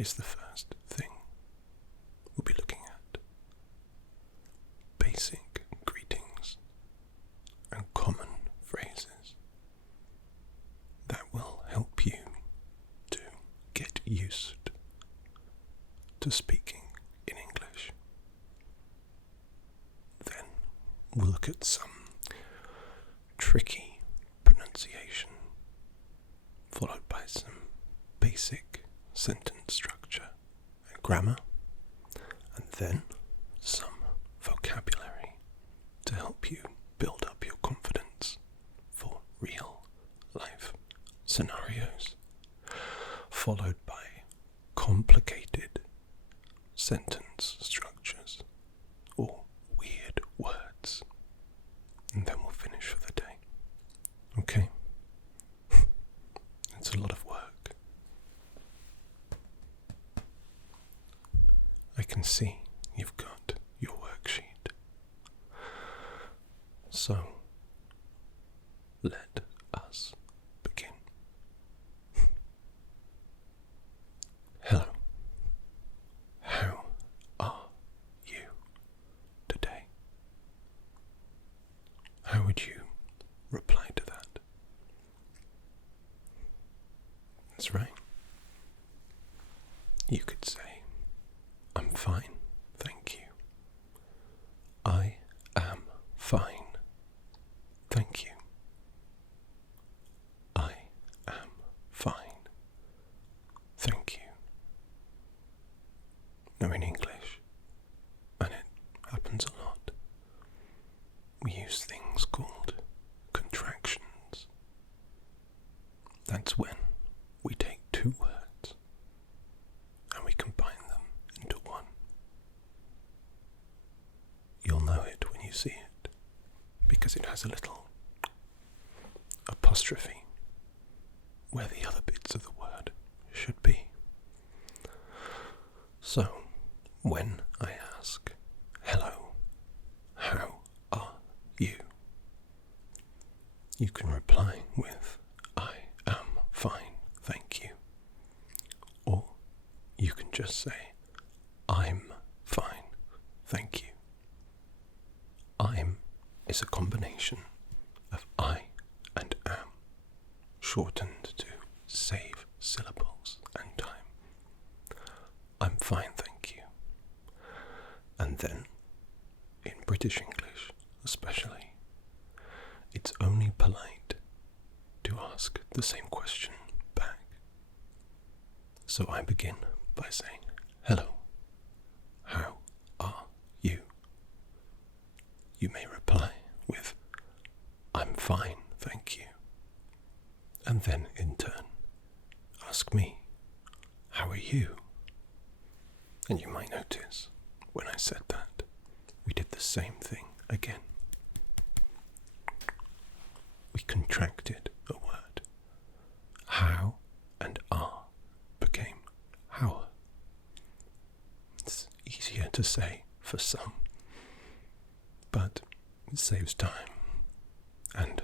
is the first thing we'll be looking at. Basic greetings and common phrases that will help you to get used to speaking in English. Then we'll look at some tricky pronunciation, followed by some basic sentence structure and grammar, and then some vocabulary to help you build up your confidence for real life scenarios, followed by complicated sentence structures or weird words, and then we'll finish for the day. Okay? It's a lot of work. I can see you've got your worksheet. So, let us begin. Hello. How are you today? How would you reply to that? That's right. You could say, I'm fine, thank you. I am fine, thank you. I am fine, thank you. Now in English, and it happens a lot, we use things called contractions. That's when we take two words and we combine them into one. You'll know it when you see it, because it has a little apostrophe where the other bits of the word should be. So, when I ask, hello, how are you? You can reply with, I am fine, thank you. Or you can just say, I'm fine, thank you. I'm is a combination of I and am, shortened to save syllables and time. I'm fine, thank you. And then, in British English especially, it's only polite to ask the same question back. So I begin by saying, hello, how are you? You may reply with, I'm fine, thank you. And then in turn, ask me, how are you? And you might notice, when I said that, we did the same thing again. We contracted a word. How and are became how. It's easier to say for some, but it saves time. And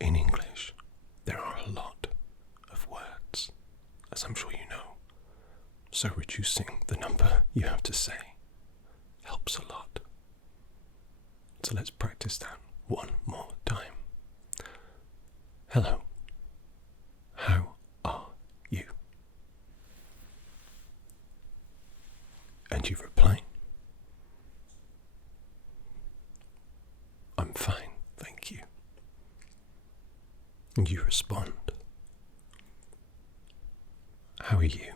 in English, there are a lot of words, as I'm sure you know. So reducing the number you have to say helps a lot. So let's practice that one more time. Hello. How are you? And you reply, I'm fine, thank you. And you respond, how are you?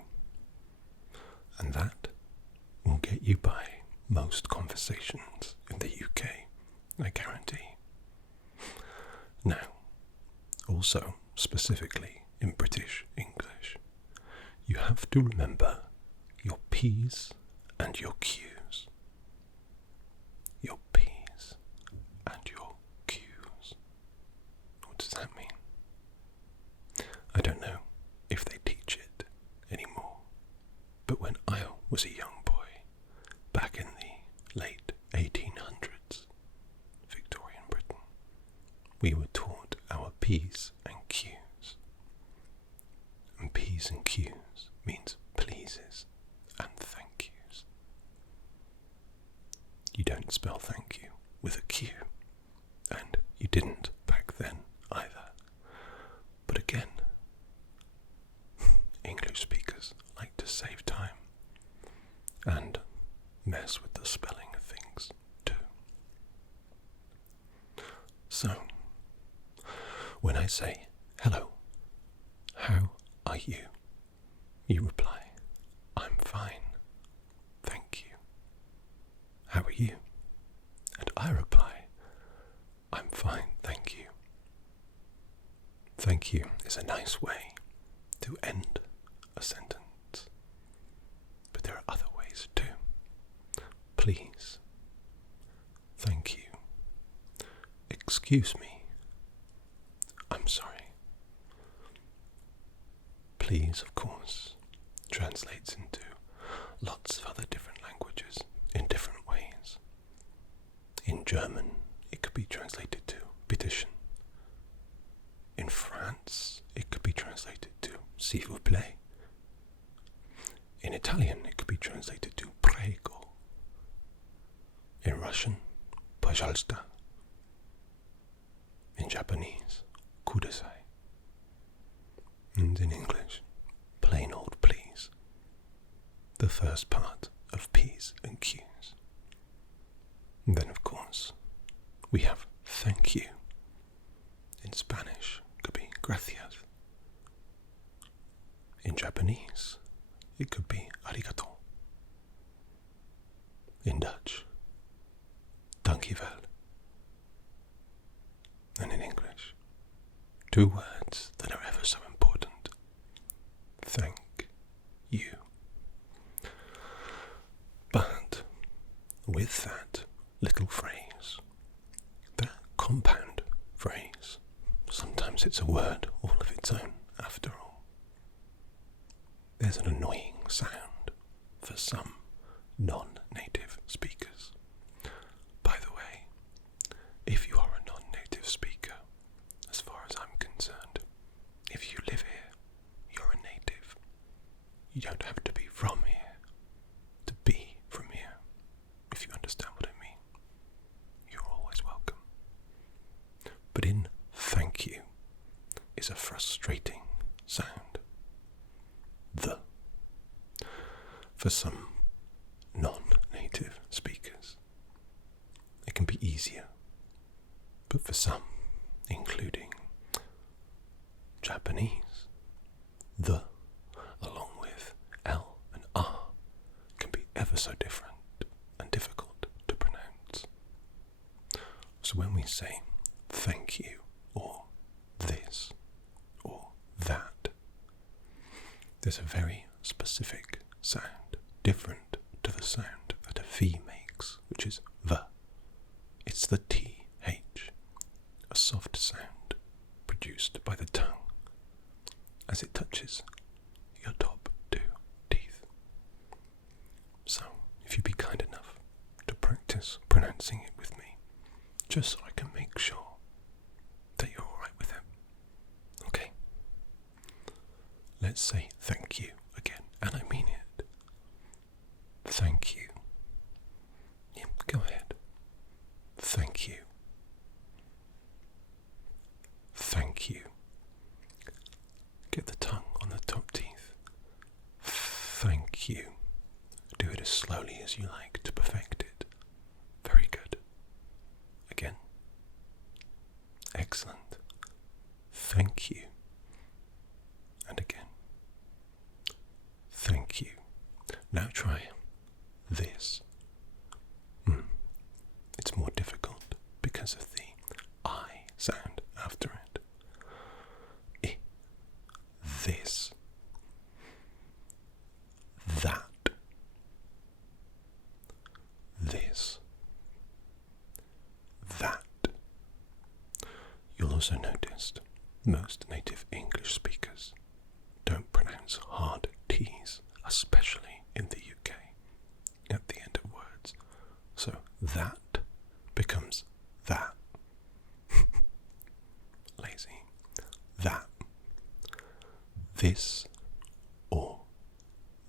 And that will get you by most conversations in the UK, I guarantee. Now, also specifically in British English, you have to remember your P's and your Q's. Your P's and your Q's. What does that mean? I don't know if they teach it anymore, but when I was a young boy, back in the late 1800s, Victorian Britain, we were taught our P's and Q's. And P's and Q's means pleases. I say, hello, how are you? You reply, I'm fine, thank you. How are you? And I reply, I'm fine, thank you. Thank you is a nice way to end a sentence, but there are other ways too. Please, thank you, excuse me, I'm sorry. Please, of course, translates into lots of other different languages in different ways. In German, it could be translated to bitteschön. In France, it could be translated to s'il vous plaît. In Italian, it could be translated to prego. In Russian, пожалуйста. In Japanese, kudasai. And in English, plain old please. The first part of P's and Q's. And then, of course, we have thank you. In Spanish, it could be gracias. In Japanese, it could be arigato. In Dutch, dankjewel. And in English, two words that are ever so important. Thank you. But with that little phrase, that compound phrase, sometimes it's a word all of its own after all. There's an annoying sound for some non-native speakers. By the way, if you are a non-native speaker, as far as I'm concerned, if you live here, you're a native. You don't have to be from here to be from here, if you understand what I mean. You're always welcome. But in thank you is a frustrating sound. The. For some non-native speakers, it can be easier. But for some, including Japanese, the, along with L and R, can be ever so different and difficult to pronounce. So when we say thank you, or this, or that, there's a very specific sound, different to the sound that a V makes, which is the. It's the TH, a soft sound produced by the tongue as it touches your top two teeth. So, if you'd be kind enough to practice pronouncing it with me, just so I can make sure that you're alright with it. Okay? Let's say thank you again, and I mean it. Thank you. Yeah, go ahead. Thank you. Thank you. Get the tongue on the top teeth. Thank you. Do it as slowly as you like to perfect it. Very good. Again. Excellent. Thank you. And again. Thank you. Now try this. It's more difficult because of the I sound after it. This. That. This. That. You'll also notice most native English speakers don't pronounce hard T's, especially in the UK, at the end of words. So that becomes that. Lazy. That. This or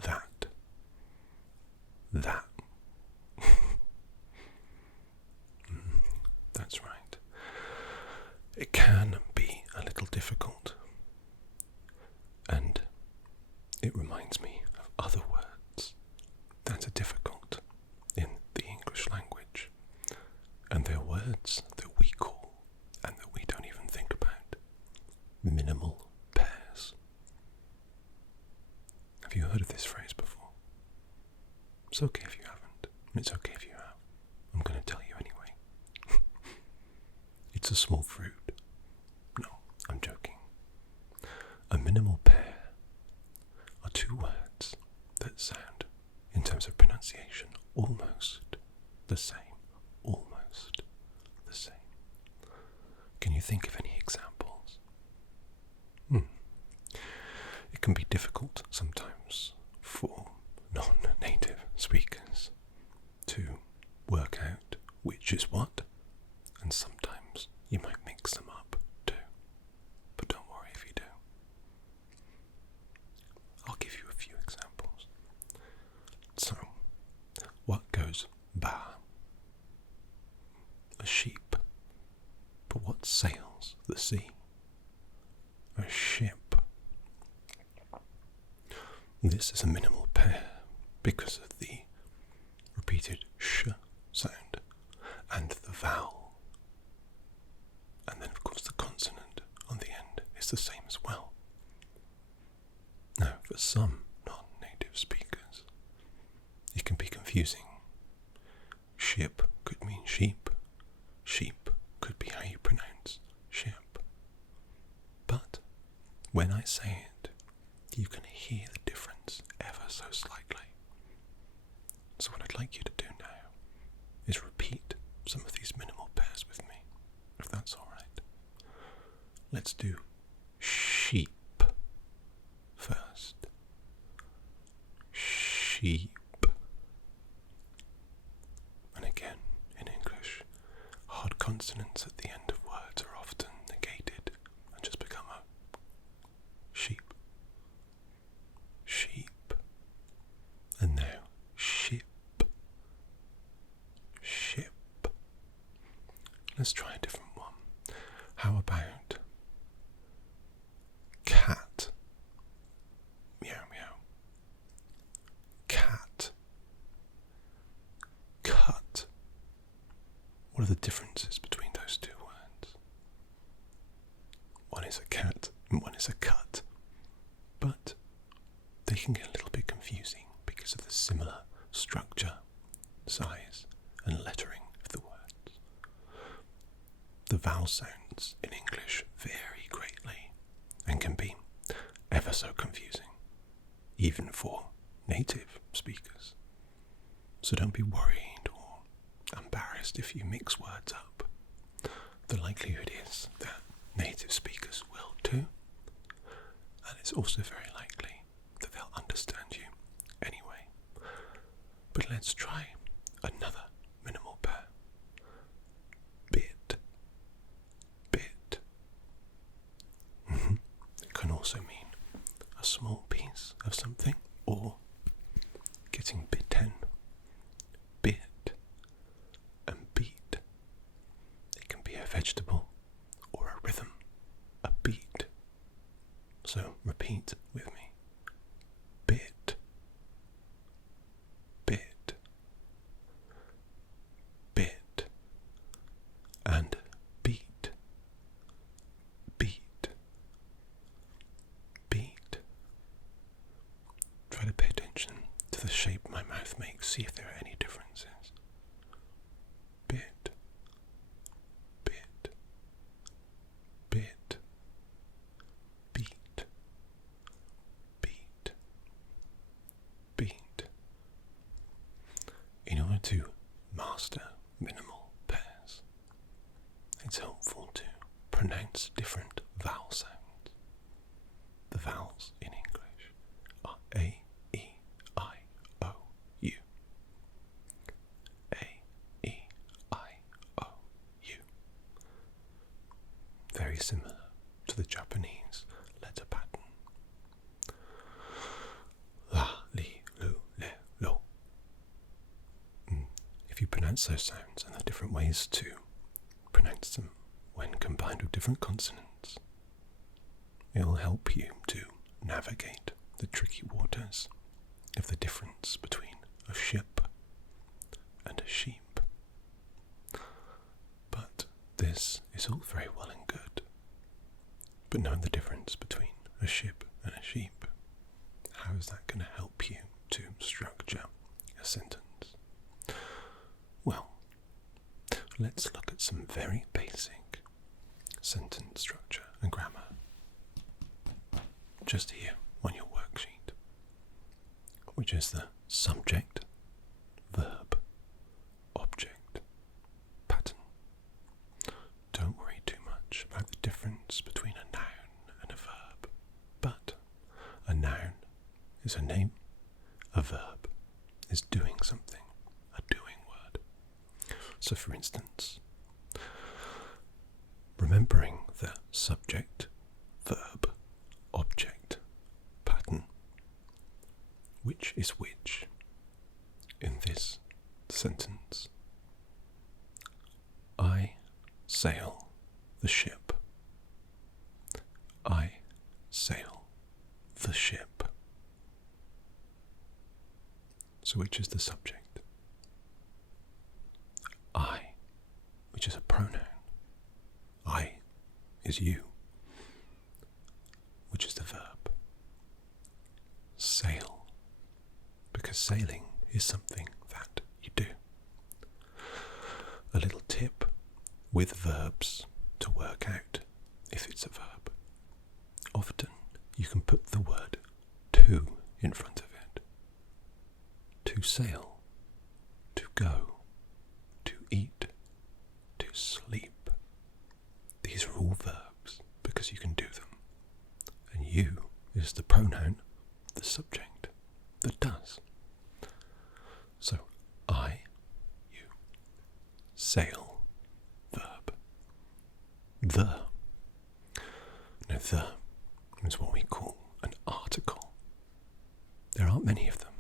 that. That. That's right. It can be a little difficult, and it reminds me of other words that are difficult in the English language, and they're words that we call and that we don't even think about. It's okay if you haven't, and it's okay if you have. I'm going to tell you anyway. It's a small fruit. No, I'm joking. A minimal pair are two words that sound, in terms of pronunciation, almost the same. Almost the same. Can you think of any examples? It can be difficult sometimes for non-native speakers to work out which is what, and sometimes you might mix them up too. But don't worry if you do. I'll give you a few examples. So, what goes ba? A sheep. But what sails the sea? A ship. This is a minimal pair because of the repeated sh sound and the vowel. And then of course the consonant on the end is the same as well. Now for some non-native speakers it can be confusing. Ship could mean sheep. Sheep could be how you pronounce ship. But when I say it, you can hear the difference ever so slightly. So what I'd like you to do now is repeat some of these minimal pairs with me, if that's alright. Let's do sheep first. Sheep. And again, in English, hard consonants at the end of words are often negated and just become a sheep. Sheep. And now ship. Ship. Let's try a different one. How about cat? Meow meow. Cat. Cut. What are the differences between those two words? One is a cat and one is a cut. But they can get a little bit confusing because of the similar structure, size, and lettering of the words. The vowel sounds in English vary greatly and can be ever so confusing, even for native speakers. So don't be worried or embarrassed if you mix words up. The likelihood is that native speakers will too, and it's also very likely that they'll understand you anyway. But let's try another minimal pair. Bit. Bit. It can also mean a small piece of something or getting bitten. Bit and beat. It can be a vegetable or a rhythm, a beat. So repeat with me. Bit. Bit. Bit. And beat. Beat. Beat. Try to pay attention to the shape my mouth makes, see if there are any differences. Bit. Bit. Bit. Beat. Beat. Beat. In order to master minimal pairs, it's helpful to pronounce different vowel sounds. The vowels in English are A, E, I, O, U. A, E, I, O, U. Very similar to the Japanese letter pattern. La, li, lu, le, lo. If you pronounce those sounds and the different ways to pronounce them when combined with different consonants, it will help you to navigate the tricky waters of the difference between a ship and a sheep. But this is all very well and good. But knowing the difference between a ship and a sheep, how is that going to help you to structure a a sentence? Well, let's look at some very basic sentence structure and grammar just here on your worksheet, which is the subject, verb, object, pattern. Don't worry too much about the difference between a noun and a verb, but a noun is a name, a verb is doing something, a doing word. So for instance, remembering the subject, verb, object, pattern, which is which in this sentence? I sail the ship. I sail the ship. So which is the subject? I, which is a pronoun. I is you, which is the verb. Sail, because sailing is something that you do. A little tip with verbs to work out if it's a verb. Often you can put the word to in front of it. To sail, to go, to eat, to sleep. These are all verbs because you can do them. And you is the pronoun, the subject, that does. So, I, you, sail, verb. The. Now, the is what we call an article. There aren't many of them.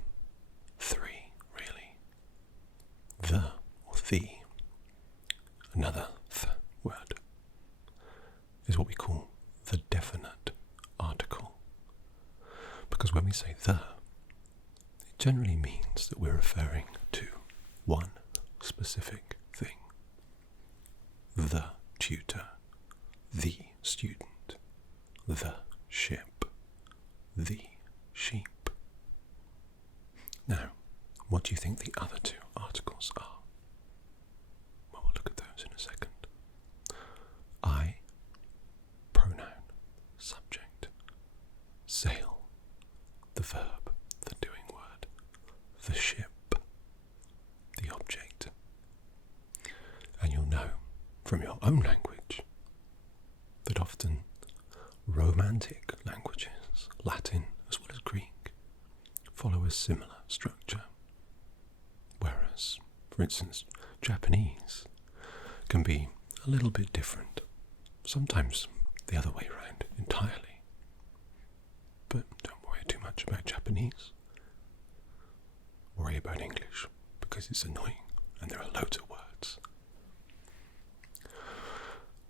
3, really. The or the. Another th word is what we call the definite article. Because when we say the, it generally means that we're referring to one specific thing. The tutor, the student, the ship, the sheep. Now, what do you think the other two articles are? Well, we'll look at those in a second. I, pronoun, subject. Sail, the verb, the doing word. The ship, the object. And you'll know from your own language that often romantic languages, Latin as well as Greek, follow a similar structure. Whereas, for instance, Japanese can be a little bit different. Sometimes the other way around entirely. But don't worry too much about Japanese. Worry about English, because it's annoying and there are loads of words.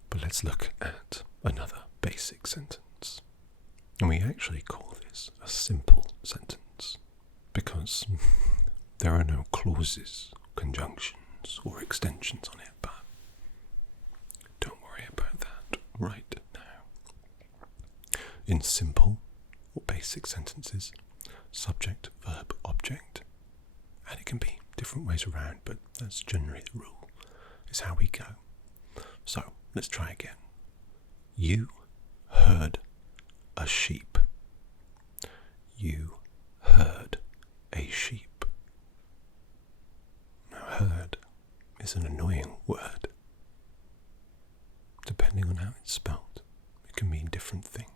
But let's look at another basic sentence. And we actually call this a simple sentence, because there are no clauses, conjunctions, or extensions on it, but don't worry about that right now. In simple or basic sentences, subject, verb, object, and it can be different ways around, but that's generally the rule, is how we go. So, let's try again. You heard a sheep. You heard a sheep. Now, heard is an annoying word. Depending on how it's spelt, it can mean different things.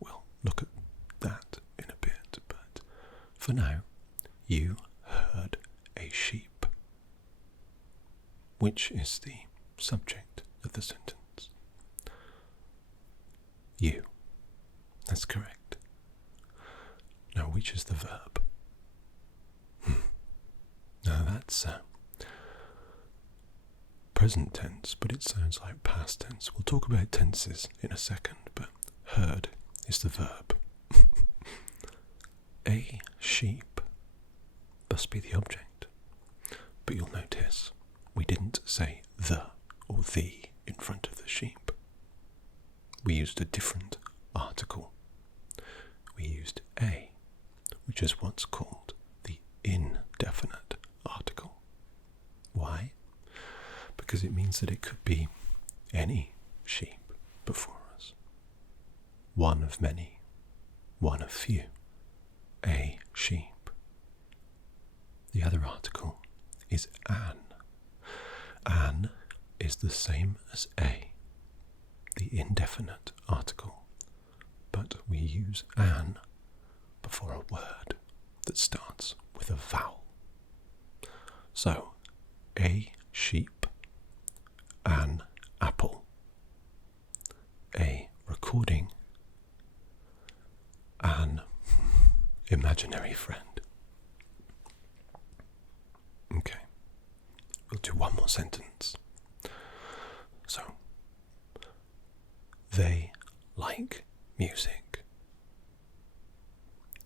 We'll look at that in a bit, but for now, you heard a sheep, which is the subject of the sentence. You. That's correct. Now, which is the verb? Now, that's present tense, but it sounds like past tense. We'll talk about tenses in a second, but heard is the verb. A sheep must be the object. But you'll notice we didn't say the or the in front of the sheep. We used a different article. We used a, which is what's called the indefinite article. Why? Because it means that it could be any sheep before us. One of many, one of few, a sheep. The other article is an. An is the same as a, the indefinite article, but we use an before a word that starts with a vowel. So, a sheep, an apple, a recording, an imaginary friend. Okay, we'll do one more sentence. So, they like music.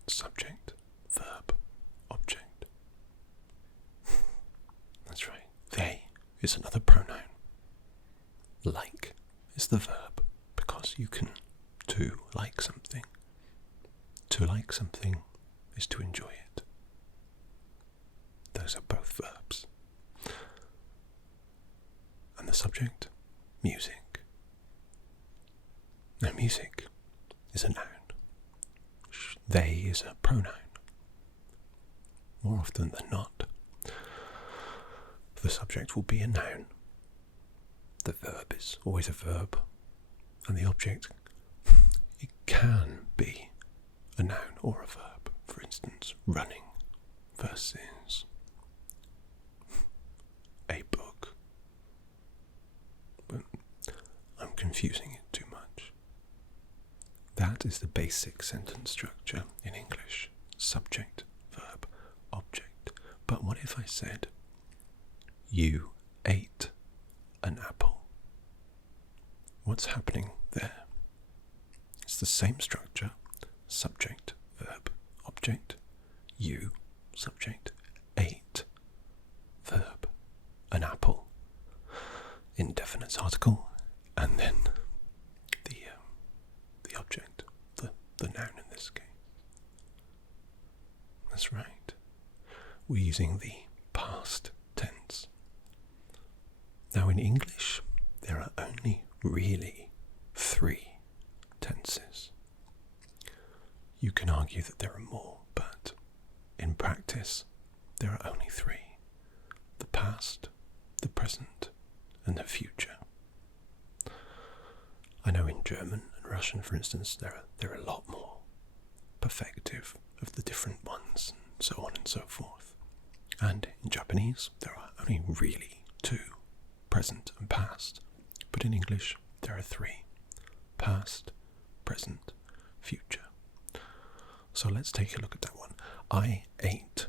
Subject, verb, object. That's right. They is another pronoun. Like is the verb, because you can to like something. To like something is to enjoy it. Those are both verbs. And the subject, music. Now music is a noun. They is a pronoun. More often than not, the subject will be a noun. The verb is always a verb. And the object, it can be a noun or a verb. For instance, running versus a book. But I'm confusing it too much. That is the basic sentence structure in English. Subject, verb, object. But what if I said, you ate an apple? What's happening there? It's the same structure. Subject, verb, object. You, subject, ate, verb, an apple. Indefinite article, and then the object, the noun in this case. That's right. We're using the past tense. Now in English, there are only really 3 tenses. You can argue that there are more, but in practice, there are only 3. The past, the present, and the future. I know in German and Russian, for instance, there are a lot more perfective of the different ones, and so on and so forth. And in Japanese, there are only really 2, present and past. But in English, there are 3, past, present, future. So let's take a look at that one. I ate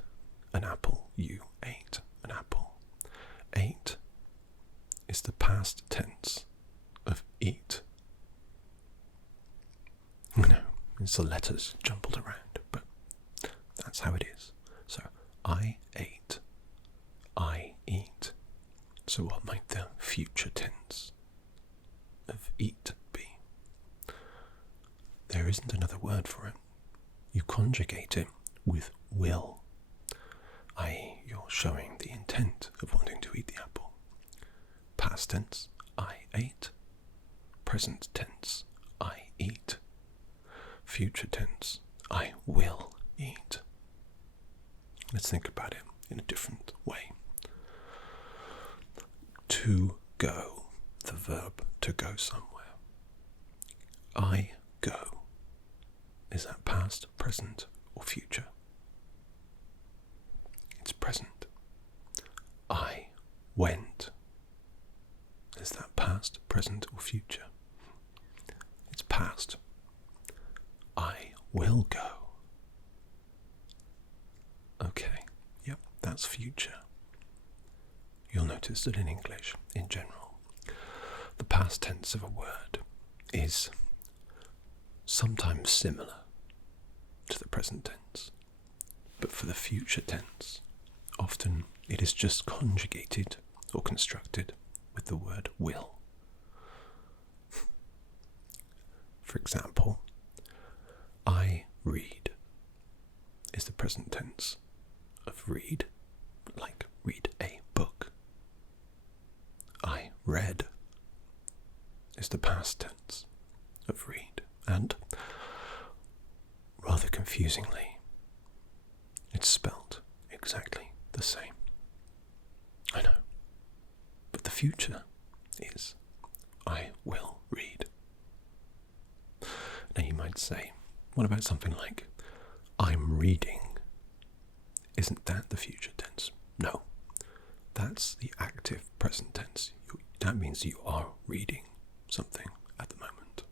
an apple. You ate an apple. Ate is the past tense of eat. No, it's the letters jumbled around, but that's how it is. So, I ate. I eat. So what might the future tense of eat be? There isn't another word for it. You conjugate it with will, i.e. you're showing the intent of wanting to eat the apple. Past tense, I ate. Present tense, I eat. Future tense, I will eat. Let's think about it in a different way. To go, the verb to go somewhere. I go. Is that past, present, or future? It's present. I went. Is that past, present, or future? It's past. I will go. Okay, yep, that's future. You'll notice that in English, in general, the past tense of a word is sometimes similar to the present tense, but for the future tense, often it is just conjugated or constructed with the word will. For example, I read is the present tense of read, like read a book. I read is the past tense of read, and rather confusingly, it's spelt exactly the same. I know, but the future is I will read. Now you might say, what about something like I'm reading? Isn't that the future tense? No, that's the active present tense. That means you are reading something at the moment,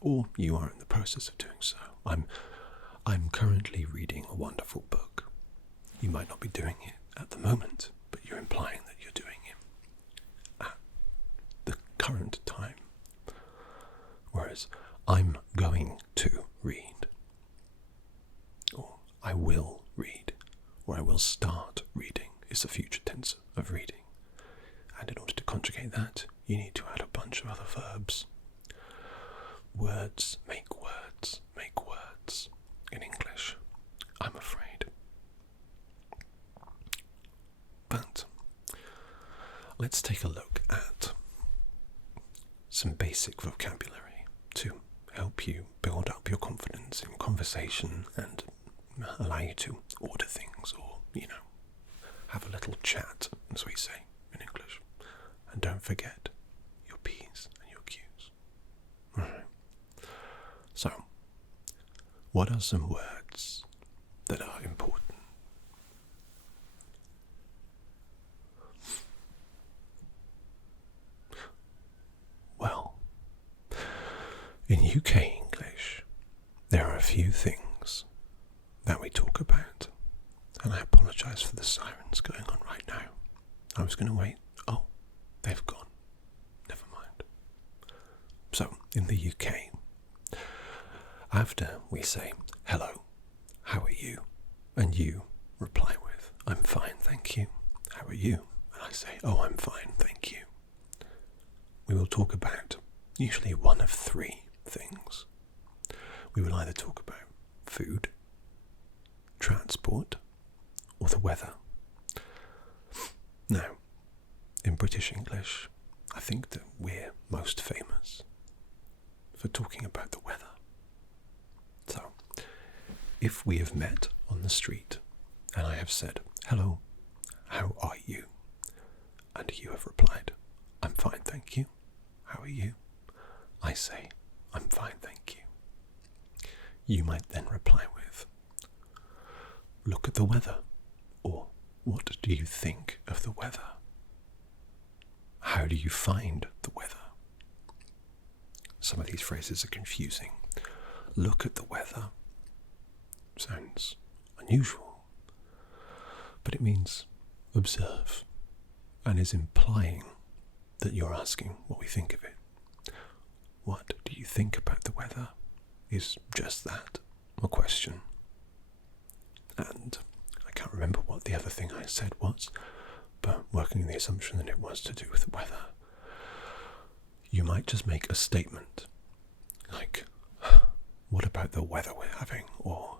or you are in the process of doing so. I'm currently reading a wonderful book. You might not be doing it at the moment, but you're implying that you're doing it at the current time. Whereas I'm going to read, or I will read, or I will start reading is the future tense of reading. And in order to conjugate that, you need to add a bunch of other verbs. Words make words make words in English, I'm afraid. But let's take a look at some basic vocabulary to help you build up your confidence in conversation and allow you to order things, or, have a little chat, as we say in English. And don't forget your P's and your Q's. Alright. So, what are some words that are important? Well, in UK English, there are a few things that we talk about, and I apologise for the sirens going on right now. I was going to wait. Oh, they've gone. Never mind. So, in the UK, after we say, hello, how are you? And you reply with, I'm fine, thank you. How are you? And I say, oh, I'm fine, thank you. We will talk about usually one of three things. We will either talk about food, transport, or the weather. Now, in British English, I think that we're most famous for talking about the weather. So, if we have met on the street and I have said, hello, how are you? And you have replied, I'm fine, thank you. How are you? I say, I'm fine, thank you. You might then reply with, look at the weather, or what do you think of the weather? How do you find the weather? Some of these phrases are confusing. Look at the weather sounds unusual, but it means observe, and is implying that you're asking what we think of it. What do you think about the weather is just that, a question. And I can't remember what the other thing I said was, but working on the assumption that it was to do with the weather, you might just make a statement like, what about the weather we're having? Or,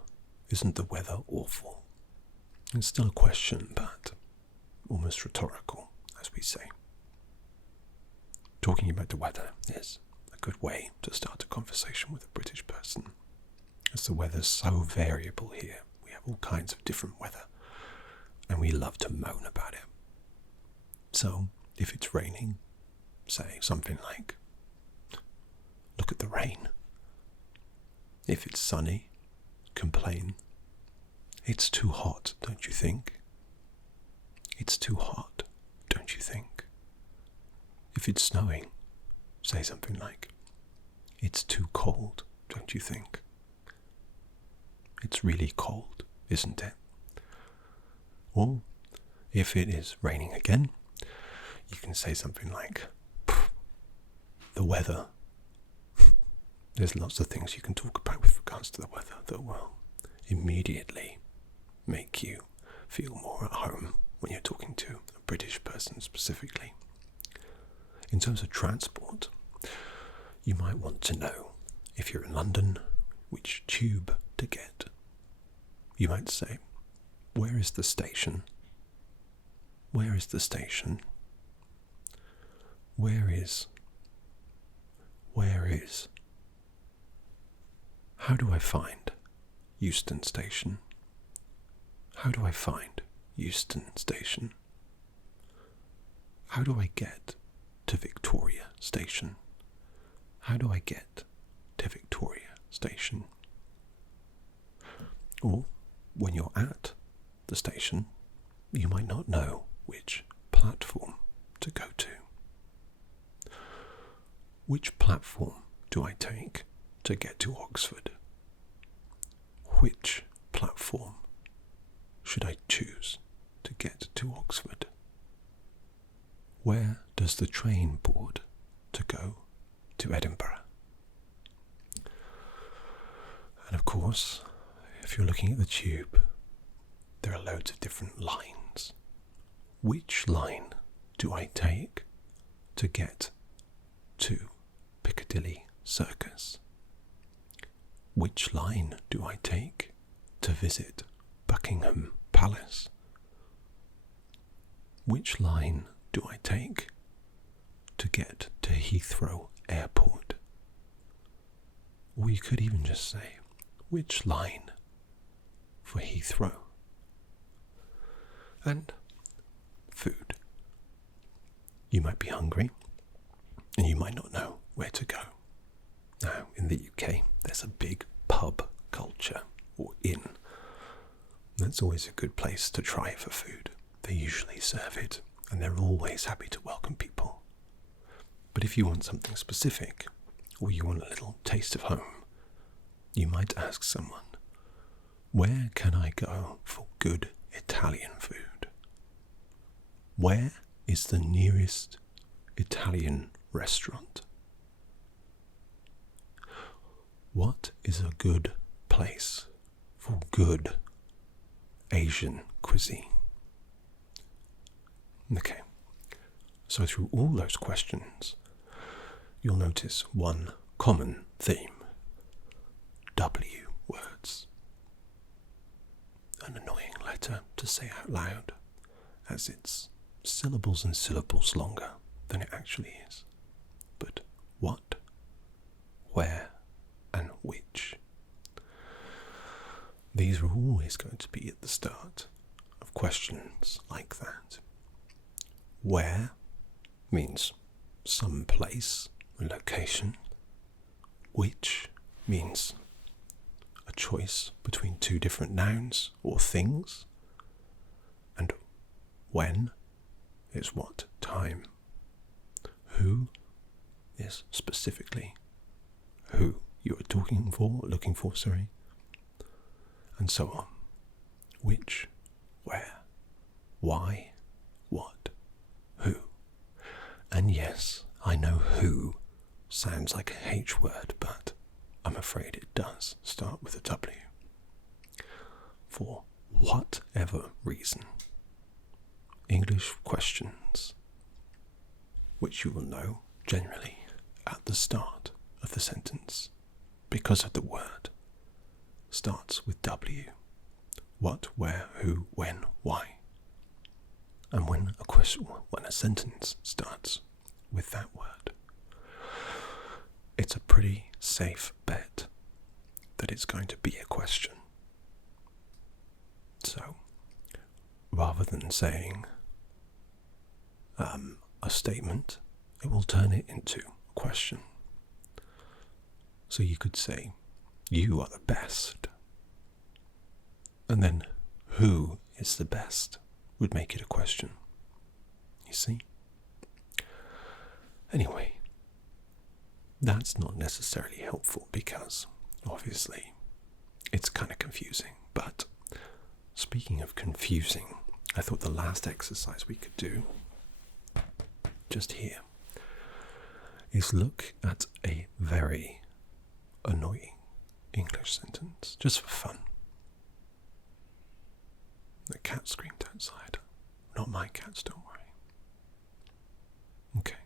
isn't the weather awful? It's still a question, but almost rhetorical, as we say. Talking about the weather is a good way to start a conversation with a British person, as the weather's so variable here. We have all kinds of different weather, and we love to moan about it. So, if it's raining, say something like, look at the rain. If it's sunny, complain, it's too hot, don't you think? It's too hot, don't you think? If it's snowing, say something like, it's too cold, don't you think? It's really cold, isn't it? Or, if it is raining again, you can say something like, the weather. There's lots of things you can talk about with regards to the weather that will immediately make you feel more at home when you're talking to a British person specifically. In terms of transport, you might want to know, if you're in London, which tube to get. You might say, Where is the station? Where is the station? Where is? Where is? How do I find Euston Station? How do I find Euston Station? How do I get to Victoria Station? How do I get to Victoria Station? Or, when you're at the station, you might not know which platform to go to. Which platform do I take to get to Oxford? Which platform should I choose to get to Oxford? Where does the train board to go to Edinburgh? And of course, if you're looking at the tube, there are loads of different lines. Which line do I take to get to Piccadilly Circus? Which line do I take to visit Buckingham Palace? Which line do I take to get to Heathrow Airport? Or you could even just say, which line for Heathrow? And food. You might be hungry, and you might not know where to go. Now, in the UK, there's a big pub culture, or inn. That's always a good place to try for food. They usually serve it, and they're always happy to welcome people. But if you want something specific, or you want a little taste of home, you might ask someone, where can I go for good Italian food? Where is the nearest Italian restaurant? What is a good place for good Asian cuisine? Okay, so through all those questions, you'll notice one common theme. W words. An annoying letter to say out loud, as it's syllables and syllables longer than it actually is. But what, where, and which? These are always going to be at the start of questions like that. Where means some place, a location. Which means a choice between two different nouns or things. And when is what time. Who is specifically who you are looking for, and so on. Which, where, why, what, who. And yes, I know who sounds like a H word, but I'm afraid it does start with a W. For whatever reason, English questions, which you will know generally at the start of the sentence, because of the word, starts with W. What, where, who, when, why. And when a sentence starts with that word, it's a pretty safe bet that it's going to be a question. So, rather than saying a statement, it will turn it into a question. So you could say, you are the best. And then, who is the best would make it a question. You see? Anyway, that's not necessarily helpful because, obviously, it's kind of confusing. But speaking of confusing, I thought the last exercise we could do, just here, is look at a very annoying English sentence, just for fun. The cat screamed outside. Not my cats, don't worry. Okay.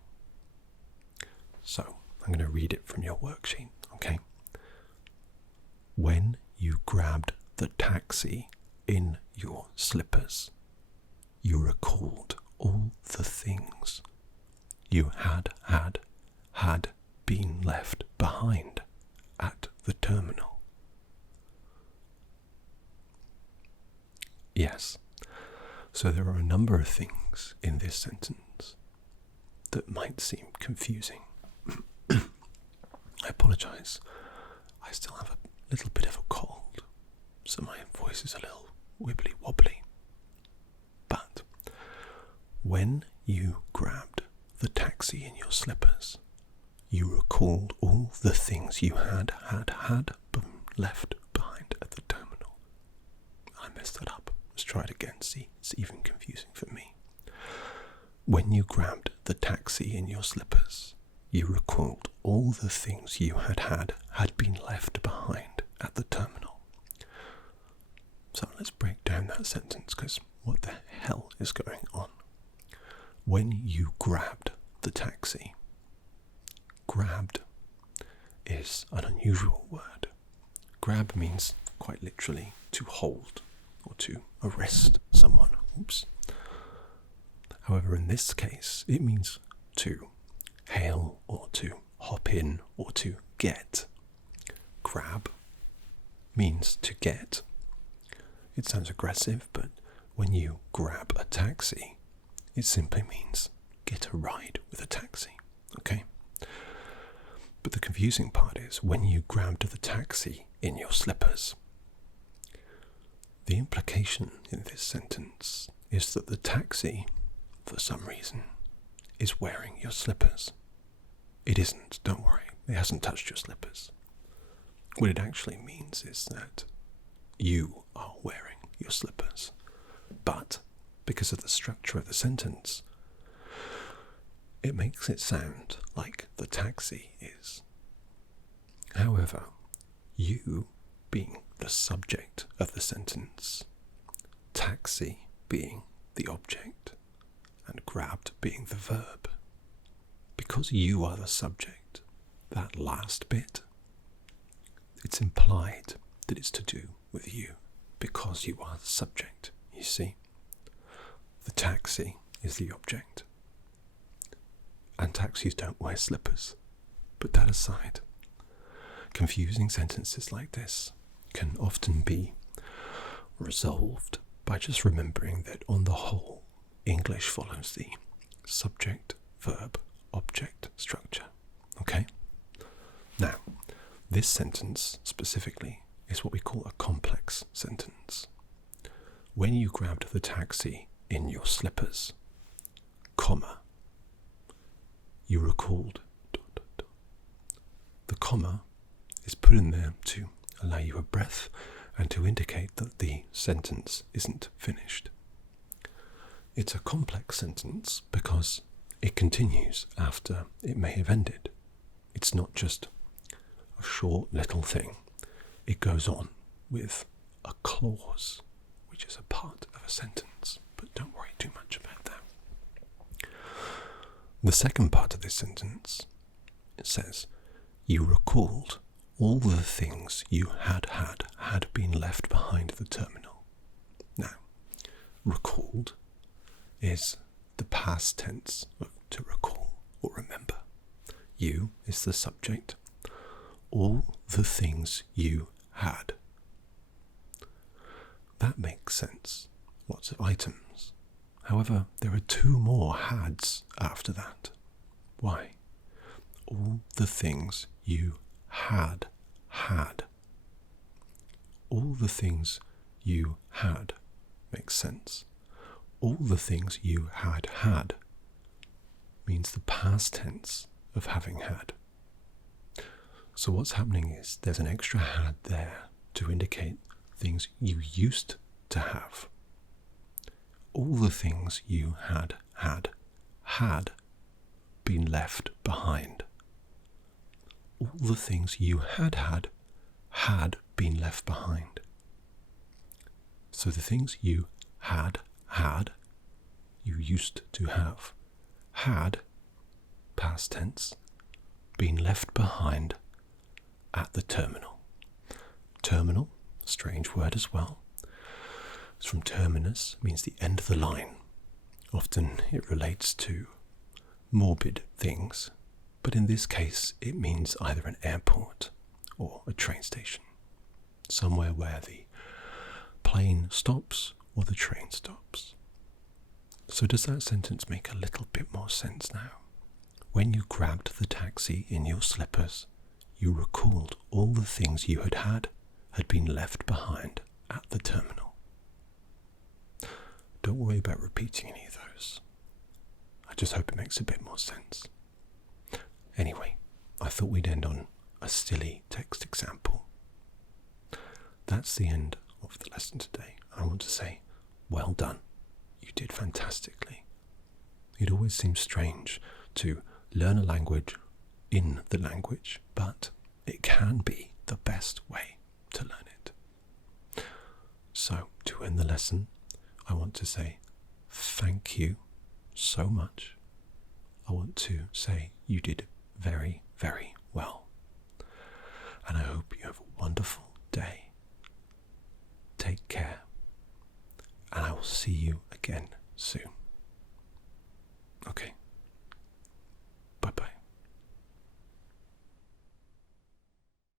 So, I'm going to read it from your worksheet, okay? When you grabbed the taxi in your slippers, you recalled all the things you had been left behind at the terminal. Yes, so there are a number of things in this sentence that might seem confusing. I apologise, I still have a little bit of a cold, so my voice is a little wibbly wobbly. But when you grabbed the taxi in your slippers, you recalled all the things you had left behind at the terminal. I messed that up. Let's try it again. See, it's even confusing for me. When you grabbed the taxi in your slippers, you recalled all the things you had been left behind at the terminal. So let's break down that sentence, because what the hell is going on? When you grabbed the taxi, grabbed is an unusual word. Grab means quite literally to hold or to arrest someone. Oops. However, in this case, it means to hail or to hop in or to get. Grab means to get. It sounds aggressive, but when you grab a taxi, it simply means get a ride with a taxi. Okay? But the confusing part is when you grabbed the taxi in your slippers. The implication in this sentence is that the taxi, for some reason, is wearing your slippers. It isn't, don't worry, it hasn't touched your slippers. What it actually means is that you are wearing your slippers. But because of the structure of the sentence, it makes it sound like the taxi is. However, you being the subject of the sentence, taxi being the object, and grabbed being the verb, because you are the subject, that last bit, it's implied that it's to do with you, because you are the subject, you see. The taxi is the object. And taxis don't wear slippers. Put that aside. Confusing sentences like this can often be resolved by just remembering that on the whole, English follows the subject, verb, object structure. Okay? Now, this sentence specifically is what we call a complex sentence. When you grabbed the taxi in your slippers, comma, you recalled ... The comma is put in there to allow you a breath and to indicate that the sentence isn't finished. It's a complex sentence because it continues after it may have ended. It's not just a short little thing. It goes on with a clause, which is a part of a sentence, but don't worry too much about that. The second part of this sentence, it says, you recalled all the things you had been left behind the terminal. Now, recalled is the past tense of to recall or remember. You is the subject. All the things you had. That makes sense. Lots of items. However, there are two more hads after that. Why? All the things you had. All the things you had makes sense. All the things you had means the past tense of having had. So what's happening is there's an extra had there to indicate things you used to have. All the things you had been left behind. All the things you had been left behind. So the things you had, you used to have, had, past tense, been left behind at the terminal. Terminal, strange word as well. It's from terminus, means the end of the line. Often it relates to morbid things, but in this case it means either an airport or a train station, somewhere where the plane stops or the train stops. So does that sentence make a little bit more sense now? When you grabbed the taxi in your slippers, you recalled all the things you had been left behind at the terminal. Don't worry about repeating any of those. I just hope it makes a bit more sense. Anyway, I thought we'd end on a silly text example. That's the end of the lesson today. I want to say, well done. You did fantastically. It always seems strange to learn a language in the language, but it can be the best way to learn it. So, to end the lesson, I want to say thank you so much. I want to say you did very, very well. And I hope you have a wonderful day. Take care. And I will see you again soon.